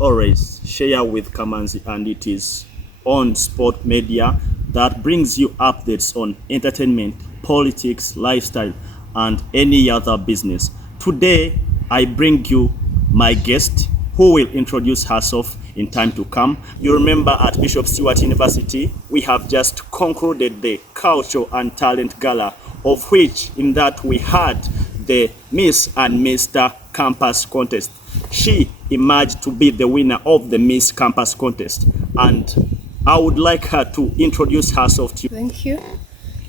always, share with Kamanzi, and it is on Sport Media that brings you updates on entertainment, politics, lifestyle, and any other business. Today, I bring you my guest who will introduce herself in time to come. You remember at Bishop Stewart University, we have just concluded the Culture and Talent Gala, of which in that we had the Miss and Mr. Campus contest. She emerged to be the winner of the Miss Campus contest, and I would like her to introduce herself to you. Thank you.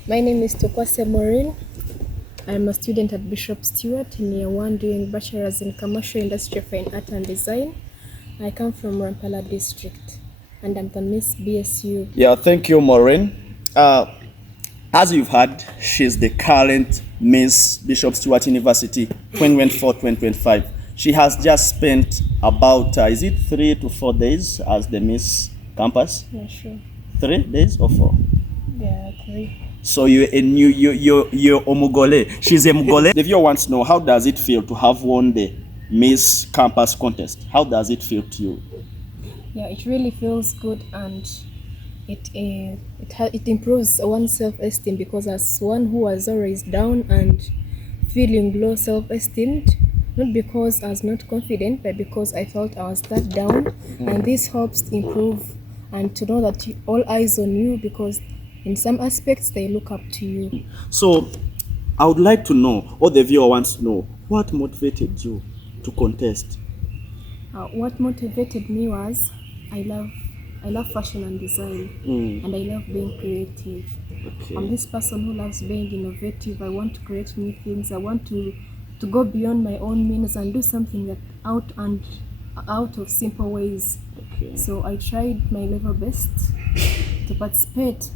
My name is Tokwase Maureen. I'm a student at Bishop Stewart in year 1 doing bachelor's in commercial industry fine art and design. I come from Rampala district and I'm the Miss BSU. Yeah, thank you, Maureen. As you've heard, she's the current Miss Bishop Stewart University 2024-2025. She has just spent about, is it 3 to 4 days as the Miss Campus? Yeah, sure. 3 days or 4? Yeah, 3. So you're Omugole. She's a Mugole. The viewer wants to know, how does it feel to have won the Miss Campus contest? How does it feel to you? Yeah, it really feels good, and it improves one's self-esteem, because as one who was always down and feeling low self-esteem, not because I was not confident, but because I felt I was that down, and this helps improve and to know that all eyes on you, because in some aspects they look up to you. So I would like to know, or the viewer wants to know, what motivated you to contest? What motivated me was I love fashion and design, and I love being creative. Okay. I'm this person who loves being innovative. I want to create new things. I want to go beyond my own means and do something that out of simple ways. Okay. So I tried my level best to participate.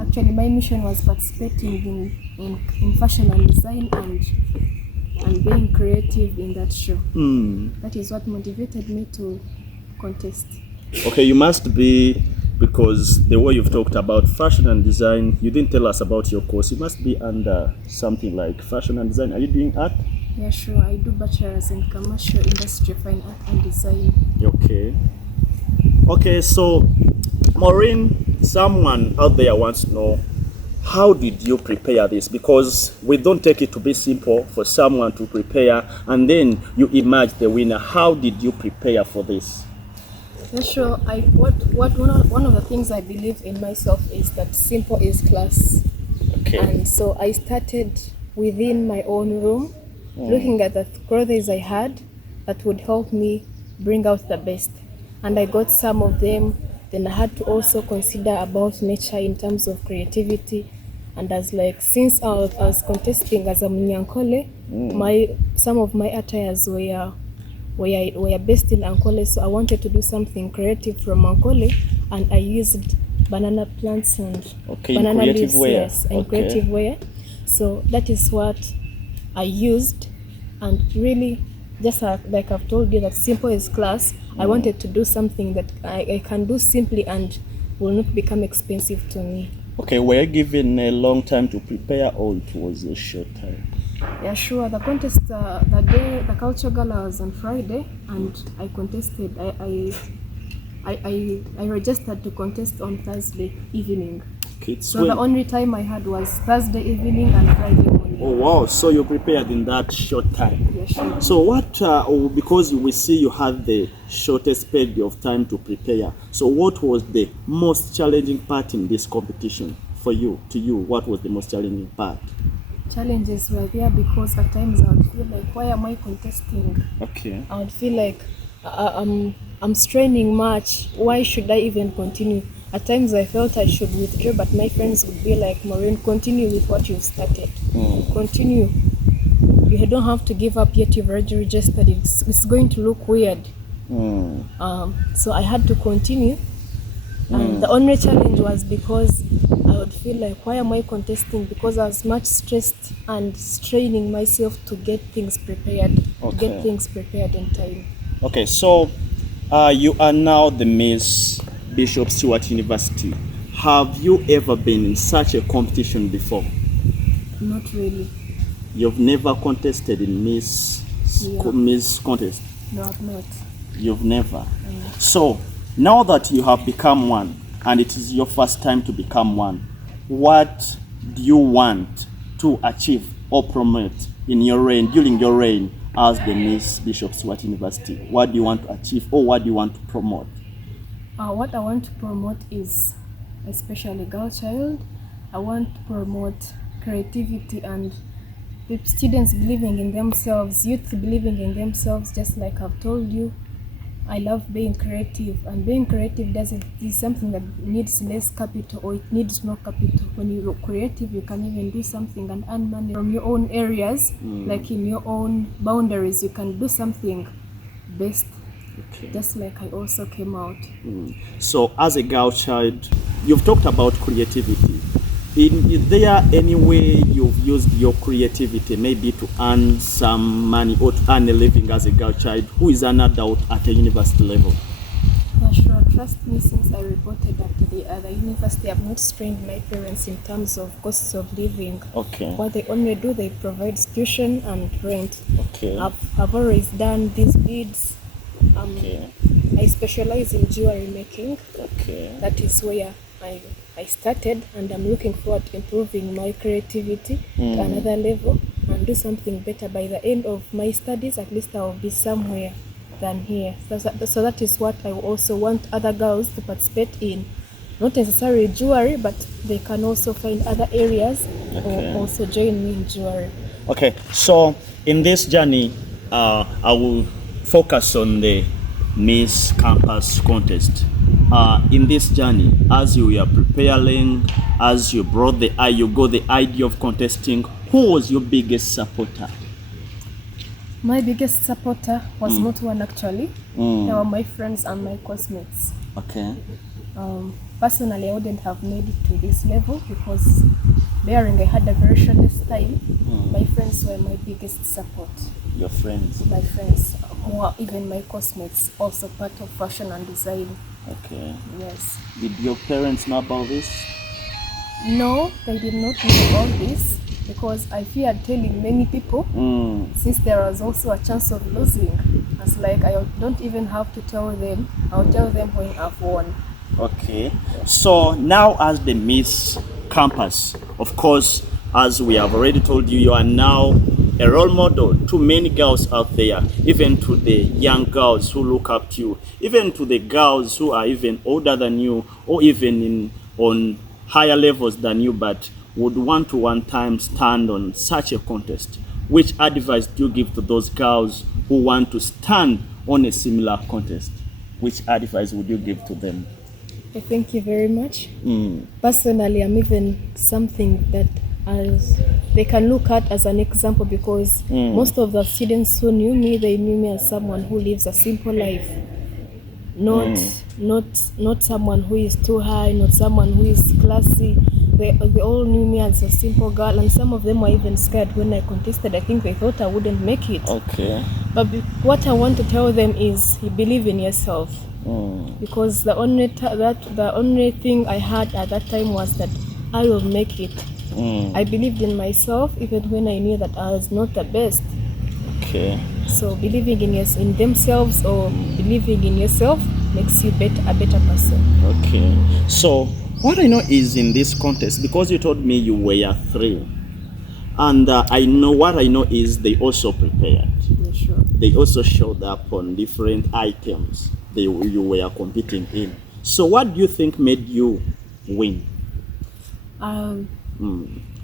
Actually, my mission was participating in fashion and design and being creative in that show. That is what motivated me to contest. Okay, you must be, because the way you've talked about fashion and design, you didn't tell us about your course. You must be under something like fashion and design. Are you doing art? Yeah, sure. I do bachelor's in commercial industry fine art and design. Okay, so Maureen, someone out there wants to know, how did you prepare this? Because we don't take it to be simple for someone to prepare and then you emerge the winner. How did you prepare for this? Yeah, sure. One of the things I believe in myself is that simple is class. Okay. And so I started within my own room, looking at the clothes I had that would help me bring out the best. And I got some of them. Then I had to also consider about nature in terms of creativity. And since I was contesting as a Munyankole, some of my attires were based in Ankole, so I wanted to do something creative from Ankole, and I used banana plants and banana leaves, yes, in creative wear. So that is what I used, and really, just like I've told you, that simple is class. I wanted to do something that I can do simply and will not become expensive to me. Okay, were you given a long time to prepare, or it was a short time? Yeah, sure. The contest, the day the culture gala was on Friday, and I contested. I registered to contest on Thursday evening. Okay, so the only time I had was Thursday evening and Friday morning. Oh wow! So you prepared in that short time. Yeah, sure. So what? Because we see you had the shortest period of time to prepare. So what was the most challenging part in this competition for you? To you, what was the most challenging part? Challenges were there because at times I would feel like, why am I contesting? Okay. I would feel like I'm straining much. Why should I even continue? At times I felt I should withdraw, but my friends would be like, Maureen, continue with what you've started. Continue. You don't have to give up yet. You've already registered. It's going to look weird. So I had to continue. And the only challenge was because I would feel like, why am I contesting? Because I was much stressed and straining myself to get things prepared, in time. Okay, so you are now the Miss Bishop Stewart University. Have you ever been in such a competition before? Not really. You've never contested in Miss contest? No, I've not. You've never. So now that you have become one, and it is your first time to become one, what do you want to achieve or promote in your reign, during your reign as the Miss Bishop Stewart University? What do you want to achieve, or what do you want to promote? What I want to promote is especially girl child. I want to promote creativity and the students believing in themselves, youth believing in themselves, just like I've told you. I love being creative, and being creative is something that needs less capital, or it needs no capital. When you're creative, you can even do something and earn money from your own areas, like in your own boundaries. You can do something best, just like I also came out. So as a girl child, you've talked about creativity. Is there any way you've used your creativity maybe to earn some money or to earn a living as a girl child who is an adult at a university level? Yeah, sure. Trust me, since I reported at the other university, I've not strained my parents in terms of costs of living. Okay. What they only do, they provide tuition and rent. Okay. I've always done these beads. I specialize in jewelry making. Okay. That is where I started, and I'm looking forward to improving my creativity to another level and do something better. By the end of my studies, at least I will be somewhere than here. So that is what I also want other girls to participate in. Not necessarily jewelry, but they can also find other areas or also join me in jewelry. Okay, so in this journey, I will focus on the Miss Campus contest. In this journey, as you were preparing, as you got the idea of contesting, who was your biggest supporter? My biggest supporter was not one actually. They were my friends and my classmates. Okay. Personally, I wouldn't have made it to this level because bearing I had a very shortest time. My friends were my biggest support. Your friends? My friends, who are even my classmates, also part of fashion and design. Okay. Yes. Did your parents know about this? No, they did not know about this because I feared telling many people since there was also a chance of losing. It's like I don't even have to tell them. I'll tell them when I've won. Okay. So now as the Miss Campus, of course, as we have already told you, you are now a role model to many girls out there, even to the young girls who look up to you, even to the girls who are even older than you, or even on higher levels than you, but would want to one time stand on such a contest. Which advice do you give to those girls who want to stand on a similar contest? Which advice would you give to them? Thank you very much. Personally, I'm even something that as they can look at as an example because most of the students who knew me, they knew me as someone who lives a simple life. Not someone who is too high, not someone who is classy. They all knew me as a simple girl, and some of them were even scared when I contested. I think they thought I wouldn't make it. Okay. But what I want to tell them is, you believe in yourself. Because the only thing I had at that time was that I will make it. I believed in myself even when I knew that I was not the best. Okay. So believing in themselves or believing in yourself makes you a better person. Okay. So what I know is in this contest, because you told me you were 3, and I know is they also prepared. Yeah, sure. They also showed up on different items you were competing in. So what do you think made you win?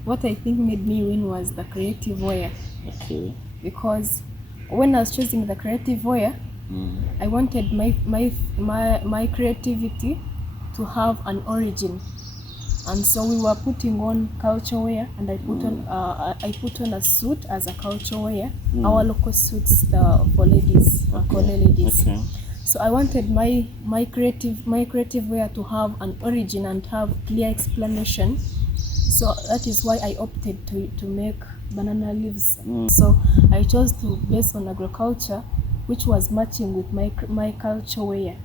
What I think made me win was the creative wear. Okay. Because when I was choosing the creative wear, I wanted my creativity to have an origin, and so we were putting on culture wear, and I put on a suit as a culture wear, our local suits for ladies, Kole ladies. Okay. So I wanted my creative wear to have an origin and have clear explanation. So that is why I opted to make banana leaves. So I chose to base on agriculture, which was matching with my culture wear.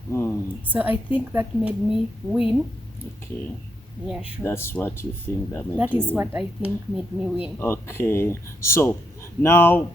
So I think that made me win. Okay. Yeah, sure. That's what you think that made That you is win. what I think made me win. Okay. So now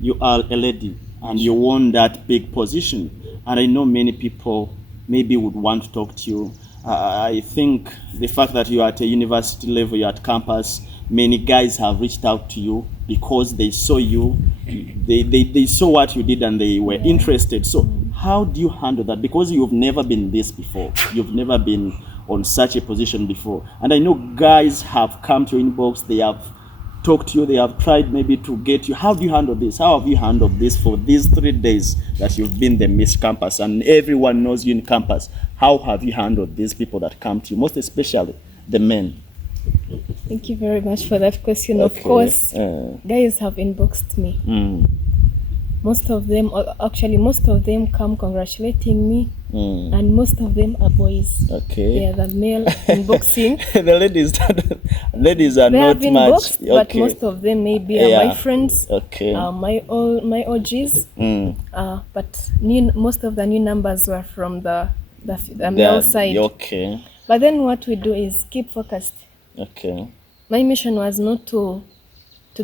you are a lady. and you won that big position. And I know many people maybe would want to talk to you. I think the fact that you're at a university level, you're at campus, many guys have reached out to you because they saw you, they saw what you did and they were interested. So how do you handle that? Because you've never been this before. You've never been on such a position before. And I know guys have come to your inbox, they have talked to you, they have tried maybe to get you. How do you handle this? How have you handled this for these 3 days that you've been the Miss Campus and everyone knows you in campus? How have you handled these people that come to you, most especially the men? Thank you very much for that question. Of course, guys have inboxed me. Most of them come congratulating me, and most of them are boys. Okay. They are the male inboxing. The ladies are they not have inboxed, much. but most of them maybe are my friends. Okay. My OGs. But most of the new numbers were from the male side. Okay. But then what we do is keep focused. Okay. My mission was not to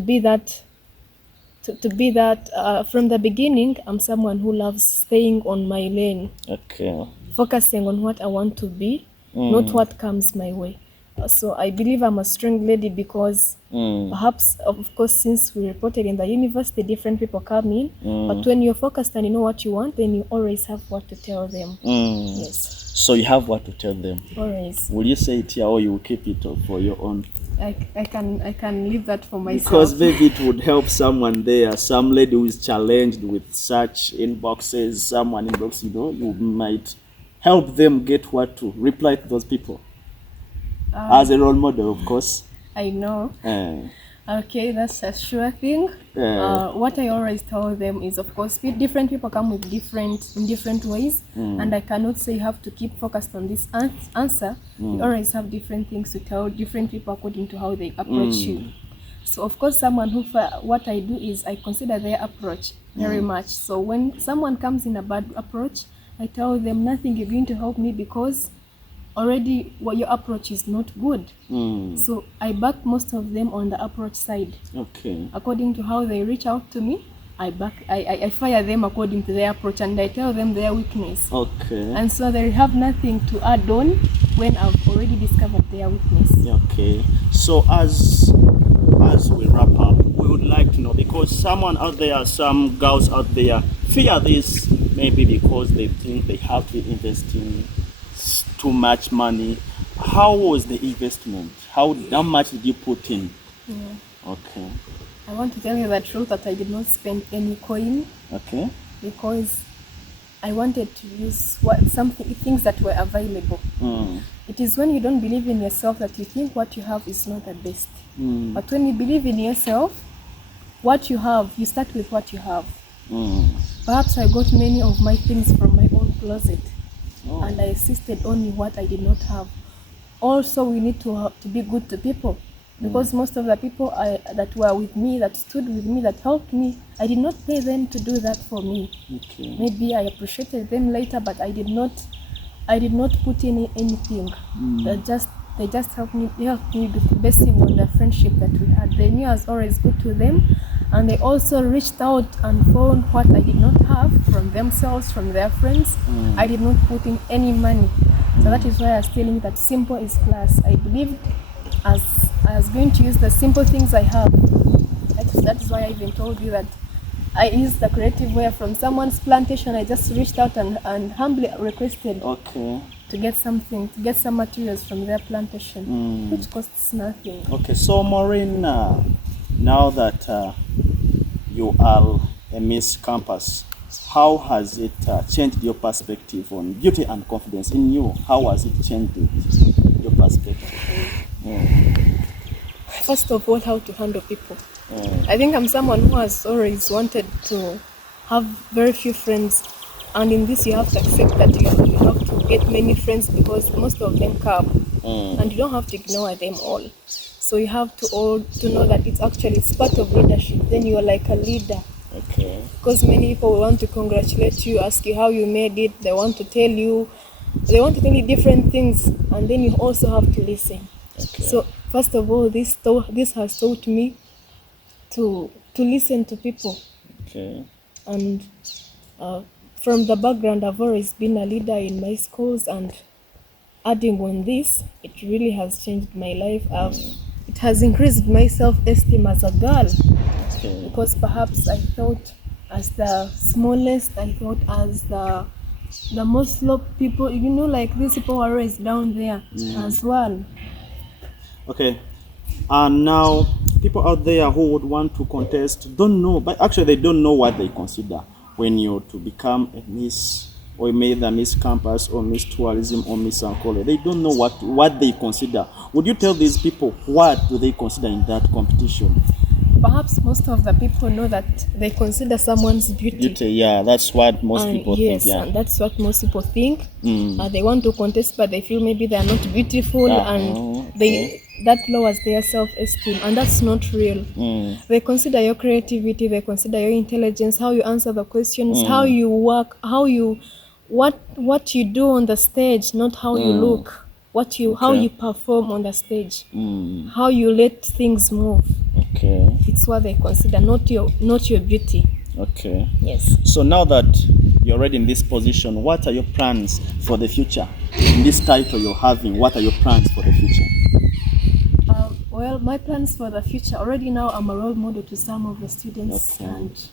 be that. To be that from the beginning, I'm someone who loves staying on my lane. Okay. Focusing on what I want to be, not what comes my way. So I believe I'm a strong lady because perhaps, of course, since we reported in the university, different people come in. But when you're focused and you know what you want, then you always have what to tell them. Yes. So you have what to tell them? Always. Will you say it here or you will keep it for your own? I can leave that for myself. Because maybe it would help someone there, some lady who is challenged with such inboxes, someone inbox, you might help them get what to reply to those people. As a role model, of course. I know. Okay, that's a sure thing. What I always tell them is, of course, different people come with different ways, and I cannot say you have to keep focused on this answer. You always have different things to tell different people according to how they approach you. So, of course, what I do is I consider their approach very much. So when someone comes in a bad approach, I tell them nothing you're going to help me because already your approach is not good. So I back most of them on the approach side. Okay. According to how they reach out to me, I fire them according to their approach, and I tell them their weakness. Okay. And so they have nothing to add on when I've already discovered their weakness. Okay. So as we wrap up, we would like to know, because someone out there, some girls out there fear this, maybe because they think they have to invest in too much money. How was the investment? How much did you put in? Okay. I want to tell you the truth that I did not spend any coin. Okay. Because I wanted to use things that were available. It is when you don't believe in yourself that you think what you have is not the best. But when you believe in yourself, what you have, you start with what you have. Perhaps I got many of my things from my own closet. And I insisted only what I did not have. Also, we need to be good to people, because most of the people that were with me, that stood with me, that helped me, I did not pay them to do that for me. Okay. Maybe I appreciated them later, but I did not put in anything. They just helped me basing on the friendship that we had. They knew I was always good to them, and they also reached out and found what I did not have from themselves, from their friends. I did not put in any money. So that is why I was telling that simple is class. I believed as I was going to use the simple things I have. That is why I even told you that I used the creative way from someone's plantation. I just reached out and humbly requested to get some materials from their plantation, which costs nothing. Okay, so Maureen, now that you are a Miss Campus, how has it changed your perspective on beauty and confidence in you? How has it changed your perspective? First of all, how to handle people. I think I'm someone who has always wanted to have very few friends, and in this you have to accept that you have to get many friends because most of them come, and you don't have to ignore them all. So you have to know that it's part of leadership. Then you are like a leader. Okay. Because many people want to congratulate you, ask you how you made it. They want to tell you different things, and then you also have to listen. Okay. So first of all, this has taught me to listen to people. Okay. And from the background, I've always been a leader in my schools, and adding on this, it really has changed my life. It has increased my self-esteem as a girl, because perhaps I thought as the smallest, I thought as the most low people, like these people are always down there as well. Okay. And now people out there who would want to contest don't know, but actually they don't know what they consider when you're to become a Miss, or either Miss Campus or Miss Tourism or Miss Ankole. They don't know what they consider. Would you tell these people what do they consider in that competition? Perhaps most of the people know that they consider someone's beauty. Yeah, that's what most people think. Yes, and that's what most people think. They want to contest, but they feel maybe they are not beautiful, and that lowers their self-esteem, and that's not real. They consider your creativity, they consider your intelligence, how you answer the questions, how you work, what you do on the stage, not how you look, how you perform on the stage, how you let things move. Okay. It's what they consider, not your beauty. Okay. Yes. So now that you're already in this position, what are your plans for the future? In this title you're having, what are your plans for the future? Well, my plans for the future, already now I'm a role model to some of the students. Okay. And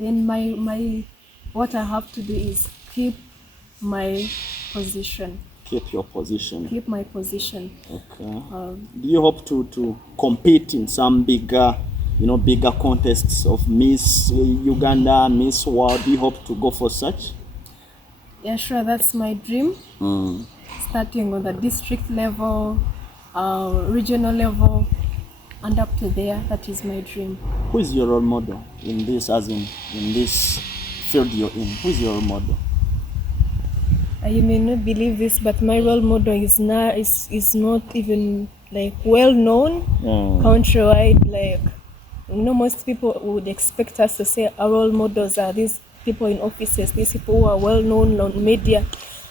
then my what I have to do is keep my position. Keep your position. Keep my position. Okay. Do you hope to compete in some bigger contests of Miss Uganda, Miss World? Do you hope to go for such? Yeah, sure. That's my dream. Starting on the district level, regional level, and up to there. That is my dream. Who is your role model in this, as in this field you're in? Who is your role model? You may not believe this, but my role model is not even like well known countrywide. Like, most people would expect us to say our role models are these people in offices, these people who are well known on media.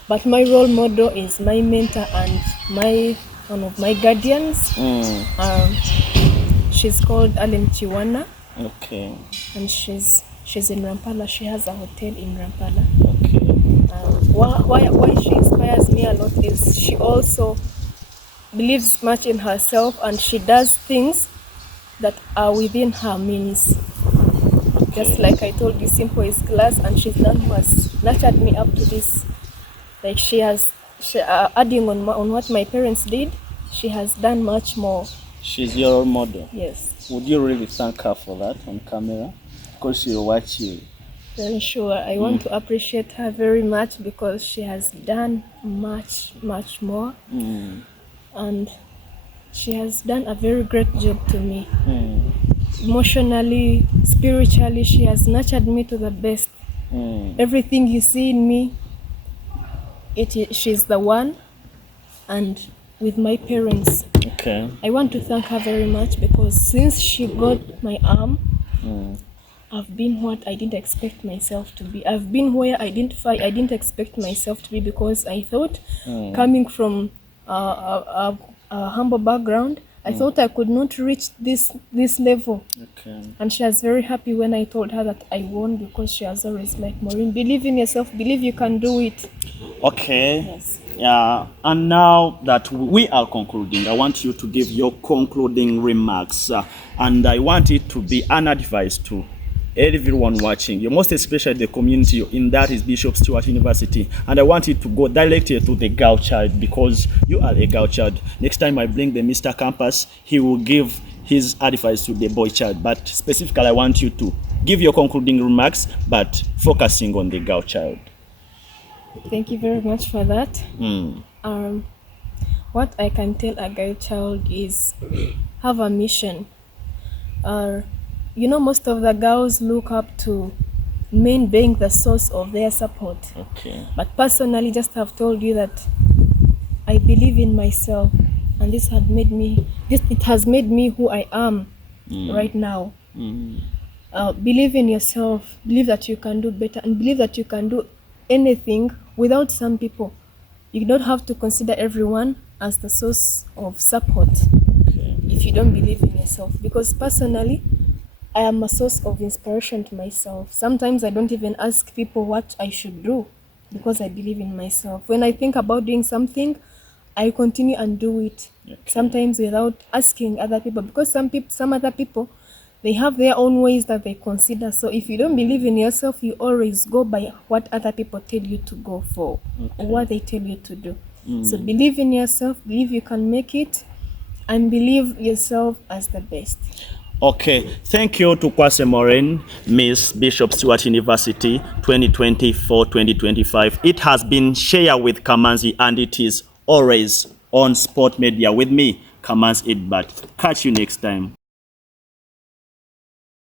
But my role model is my mentor and one of my guardians. She's called Allen Chiwana. Okay. And she's in Rampala. She has a hotel in Rampala. Okay. Why she inspires me a lot is she also believes much in herself, and she does things that are within her means. Okay. Just like I told you, simple is class, and she's done was nurtured me up to this. Like she adding on what my parents did, she has done much more. She's your role model. Yes. Would you really thank her for that on camera? Because she'll watch you. Very sure. I want to appreciate her very much because she has done much, much more. And she has done a very great job to me. Emotionally, spiritually, she has nurtured me to the best. Everything you see in me, she's the one. And with my parents, okay, I want to thank her very much because since she got my arm, I've been what I didn't expect myself to be. I've been where I didn't expect myself to be, because I thought, coming from a humble background, I thought I could not reach this level. Okay. And she was very happy when I told her that I won, because she has always like, Maureen, believe in yourself, believe you can do it. Okay. Yes. Yeah. And now that we are concluding, I want you to give your concluding remarks, and I want it to be an advice to everyone watching you, most especially the community in that is Bishop Stewart University. And I want it to go directly to the girl child, because you are a girl child. Next time I bring the Mr. Campus, he will give his advice to the boy child, but specifically I want you to give your concluding remarks, but focusing on the girl child. Thank you very much for that. What I can tell a girl child is have a mission. Most of the girls look up to men being the source of their support. Okay. But personally, just have told you that I believe in myself, and it has made me who I am right now. Believe in yourself, believe that you can do better, and believe that you can do anything without some people. You don't have to consider everyone as the source of support if you don't believe in yourself. Because personally, I am a source of inspiration to myself. Sometimes I don't even ask people what I should do because I believe in myself. When I think about doing something, I continue and do it. Okay. Sometimes without asking other people, because some other people, they have their own ways that they consider. So if you don't believe in yourself, you always go by what other people tell you to go for, or what they tell you to do. So believe in yourself, believe you can make it, and believe yourself as the best. Okay, thank you to Kwase Morin, Miss Bishop Stewart University 2024-2025. It has been shared with Kamanzi, and it is always on Sport Media with me, Kamanzi Edbert. Catch you next time.